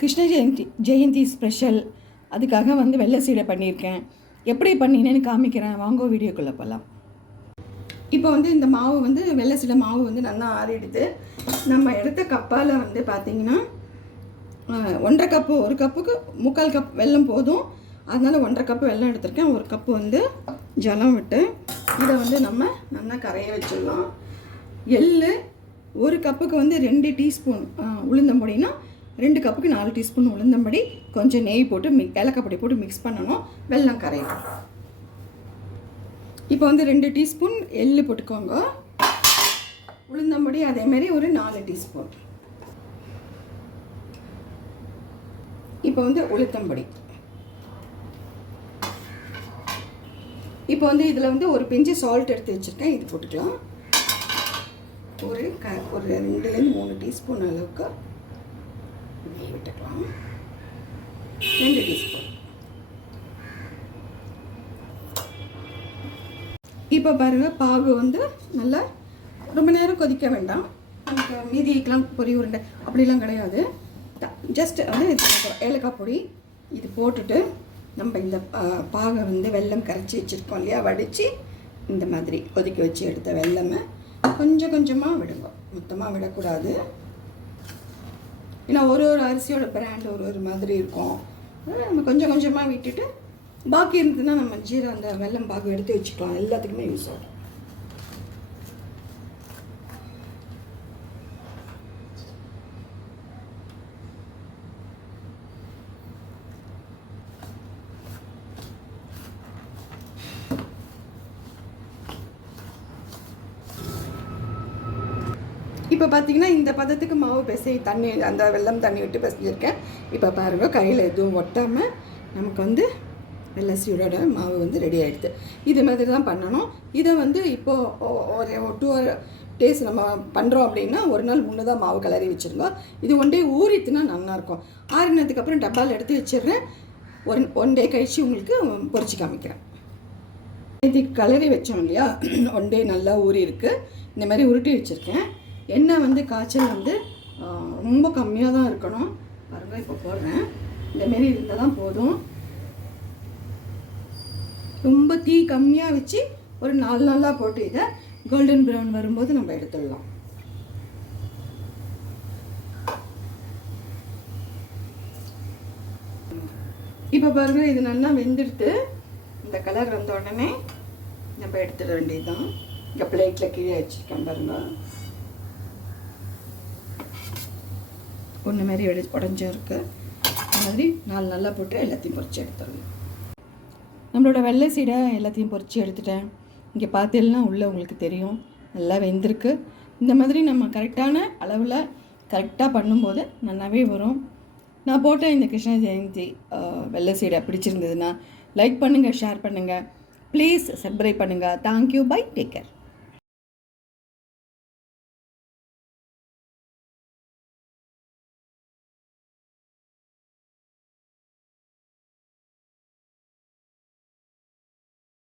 Krishna Jayanthi special. அதுக்காக வெள்ளை சீடை பண்ணியிருக்கேன். எப்படி பண்ணினேன்னு காமிக்கிறேன். வாங்க வீடியோக்குள்ளே போகலாம். இப்போ இந்த மாவு வெள்ளை சீடை மாவு நல்லா ஆறிடுது. நம்ம எடுத்த கப்பால் பார்த்திங்கன்னா 1.5 கப்பு, ஒரு கப்புக்கு 3/4 கப் வெல்லம் போதும். அதனால் 1.5 கப்பு வெல்லம் எடுத்திருக்கேன். ஒரு கப்பு ஜலம் விட்டு இதை நம்ம நல்லா கரைய வச்சிடலாம். எள்ளு ஒரு கப்புக்கு 2 டீஸ்பூன் உளுந்தம்பொடினா 2 கப்புக்கு 4 டீஸ்பூன் உளுந்தம்படி, கொஞ்சம் நெய் போட்டு ஏலக்காய் பொடி போட்டு மிக்ஸ் பண்ணணும். வெல்லம் கரையும். இப்போ 2 டீஸ்பூன் எள்ளு போட்டுக்கோங்க. உளுந்தம்படி அதேமாரி ஒரு 4 டீஸ்பூன். இப்போ உளுத்தம்படி. இப்போ இதில் ஒரு பிஞ்சு சால்ட் எடுத்து வச்சுருக்கேன். இது போட்டுக்கலாம். ஒரு 2-3 டீஸ்பூன் அளவுக்கு நெய் விட்டுக்கலாம். 2 டீஸ்பூன். இப்போ பாருங்கள், பாகு நல்லா ரொம்ப நேரம் கொதிக்க வேண்டாம். நமக்கு மீதிக்கெலாம் பொரி உருண்டை அப்படிலாம் கிடையாது. ஜஸ்ட் ஏலக்காய் பொடி இது போட்டுட்டு நம்ம இந்த பாகை வெல்லம் கரைச்சி வச்சுருக்கோம் இல்லையா, வடித்து இந்த மாதிரி கொதிக்க வச்சு எடுத்த வெல்லமை கொஞ்சம் கொஞ்சமாக விடுங்க. மொத்தமாக விடக்கூடாது. ஏன்னா ஒரு அரிசியோட பிராண்ட் ஒரு மாதிரி இருக்கும். நம்ம கொஞ்சம் கொஞ்சமாக விட்டுட்டு பாக்கி இருந்ததுன்னா நம்ம அந்த வெல்லம் பாகு எடுத்து வச்சுக்கலாம். எல்லாத்துக்குமே யூஸ் ஆகும். இப்போ பார்த்தீங்கன்னா இந்த பதத்துக்கு மாவு தண்ணி அந்த வெல்லம் தண்ணி விட்டு பிசைஞ்சிருக்கேன். இப்போ பாருங்கள், கையில் எதுவும் ஒட்டாமல் நமக்கு வெள்ளை சீடோட மாவு ரெடி ஆகிடுது. இது மாதிரி தான் பண்ணணும். இதை இப்போது ஒரு 2 days நம்ம பண்ணுறோம் அப்படின்னா ஒரு நாள் முன்னே தான் மாவு கிளறி வச்சுருங்க. இது 1 day ஊறித்துனா நல்லாயிருக்கும். ஆறினதுக்கப்புறம் டப்பாவில் எடுத்து வச்சிடுறேன். ஒன் டே கழித்து உங்களுக்கு பொரிச்சு காமிக்கிறேன். இது கிளறி வச்சோம் இல்லையா, 1 day நல்லா ஊறி இருக்குது. இந்த மாதிரி உருட்டி வச்சுருக்கேன். எண்ணெய் காய்ச்சல் ரொம்ப கம்மியாக தான் இருக்கணும். பாருங்கள், இப்போ போடுறேன். இந்தமாரி இருந்தால் தான் போதும். ரொம்ப தீ கம்மியாக வச்சு ஒரு 4 நாளாக போட்டு இதை கோல்டன் ப்ரௌன் வரும்போது நம்ம எடுத்துடலாம். இப்போ பாருங்கள், இது நல்லா வெந்துடுத்து. இந்த கலர் வந்த உடனே நம்ம எடுத்துட வேண்டியது தான். இங்கே பிளேட்டில் கீழே வச்சுருக்கேன் பாருங்கள். ஒன்று மாரி உடஞ்சும் இருக்குது. அது மாதிரி 4 நல்லா போட்டு எல்லாத்தையும் பொரிச்சு எடுத்துடணும். நம்மளோட வெள்ளை சீடை எல்லாத்தையும் பொரிச்சு எடுத்துட்டேன். இங்கே பார்த்தீங்கன்னா உள்ளே உங்களுக்கு தெரியும், நல்லா வெந்திருக்கு. இந்த மாதிரி நம்ம கரெக்டான அளவில் கரெக்டாக பண்ணும்போது நல்லாவே வரும். நான் போட்ட இந்த கிருஷ்ண ஜெயந்தி வெள்ளை சீடை பிடிச்சிருந்ததுன்னா லைக் பண்ணுங்கள், ஷேர் பண்ணுங்கள், ப்ளீஸ் சப்ஸ்கிரைப் பண்ணுங்கள். Thank you, bye, take care.